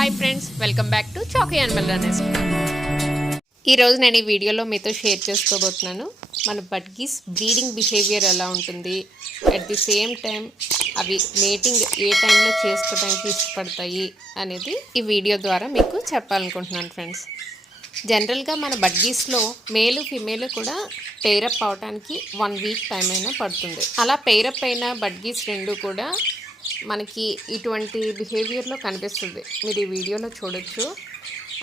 Hi friends, welcome back to చాకీ and మెల్లనెస్. ఈరోజు నేను ఈ వీడియోలో మీతో షేర్ చేసుకోబోతున్నాను మన బడ్గీస్ బ్రీడింగ్ బిహేవియర్ ఎలా ఉంటుంది, అట్ ది సేమ్ టైం అవి మేటింగ్ ఏ టైంలో చేసుకోవడానికి ఇష్టపడతాయి అనేది ఈ వీడియో ద్వారా మీకు చెప్పాలనుకుంటున్నాను ఫ్రెండ్స్. జనరల్గా మన బడ్గీస్లో మేలు ఫిమేల్ కూడా పెయిరప్ అవడానికి 1 వీక్ టైం అయినా పడుతుంది. అలా పెయిరప్ అయిన బడ్గీస్ రెండు కూడా మనకి ఇటువంటి బిహేవియర్లో కనిపిస్తుంది. మీరు ఈ వీడియోలో చూడొచ్చు.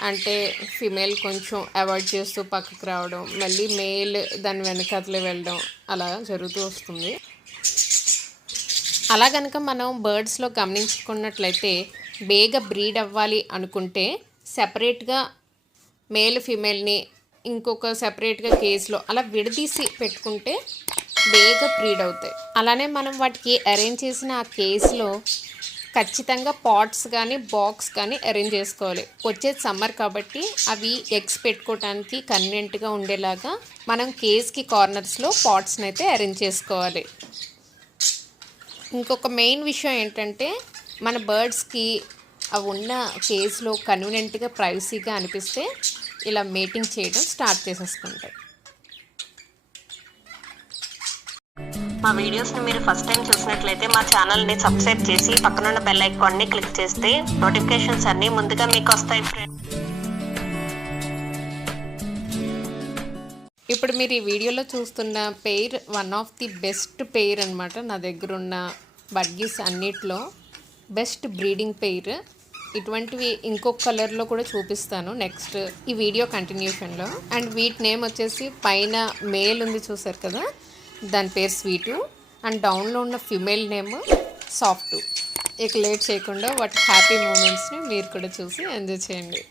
అంటే ఫిమేల్ కొంచెం అవాయిడ్ చేస్తూ పక్కకు రావడం, మళ్ళీ మేల్ దాని వెనకాతలే వెళ్ళడం అలా జరుగుతూ వస్తుంది. అలా కనుక మనం బర్డ్స్లో గమనించుకున్నట్లయితే బేగా బ్రీడ్ అవ్వాలి అనుకుంటే సెపరేట్గా మేల్ ఫిమేల్ని ఇంకొక సెపరేట్గా కేజ్లో అలా విడదీసి పెట్టుకుంటే బేగా బ్రీడ్ అవుతాయి. అలానే మనం వాటికి అరేంజ్ చేసిన ఆ కేజ్లో ఖచ్చితంగా పాట్స్ కానీ బాక్స్ కానీ అరేంజ్ చేసుకోవాలి. వచ్చేది సమ్మర్ కాబట్టి అవి ఎగ్స్ పెట్టుకోవడానికి కన్వీనియంట్గా ఉండేలాగా మనం కేజ్కి కార్నర్స్లో పాట్స్ని అయితే అరేంజ్ చేసుకోవాలి. ఇంకొక మెయిన్ విషయం ఏంటంటే మన బర్డ్స్కి అవి ఉన్న కేజ్లో కన్వీనియంట్గా ప్రైవసీగా అనిపిస్తే ఇలా మేటింగ్ చేయడం స్టార్ట్ చేసేసుకుంటాయి. మా వీడియోస్ని మీరు ఫస్ట్ టైం చూసినట్లయితే మా ఛానల్ని సబ్స్క్రైబ్ చేసి పక్కనున్న బెల్ ఐకాన్ని క్లిక్ చేస్తే నోటిఫికేషన్స్ అన్నీ ముందుగా మీకు వస్తాయి ఫ్రెండ్స్. ఇప్పుడు మీరు ఈ వీడియోలో చూస్తున్న pair one of the best pair అనమాట. నా దగ్గర ఉన్న బడ్గీస్ అన్నిట్లో బెస్ట్ బ్రీడింగ్ పెయిర్. ఇటువంటివి ఇంకొక కలర్లో కూడా చూపిస్తాను నెక్స్ట్ ఈ వీడియో కంటిన్యూషన్లో. అండ్ వీటి నేమ్ వచ్చేసి పైన మేల్ ఉంది చూసారు కదా, దాని పేరు స్వీటు, అండ్ డౌన్లో ఉన్న ఫిమేల్ నేమ్ సాఫ్ట్. ఇక లేట్ చేయకుండా వాటి హ్యాపీ మూమెంట్స్ని మీరు కూడా చూసి ఎంజాయ్ చేయండి.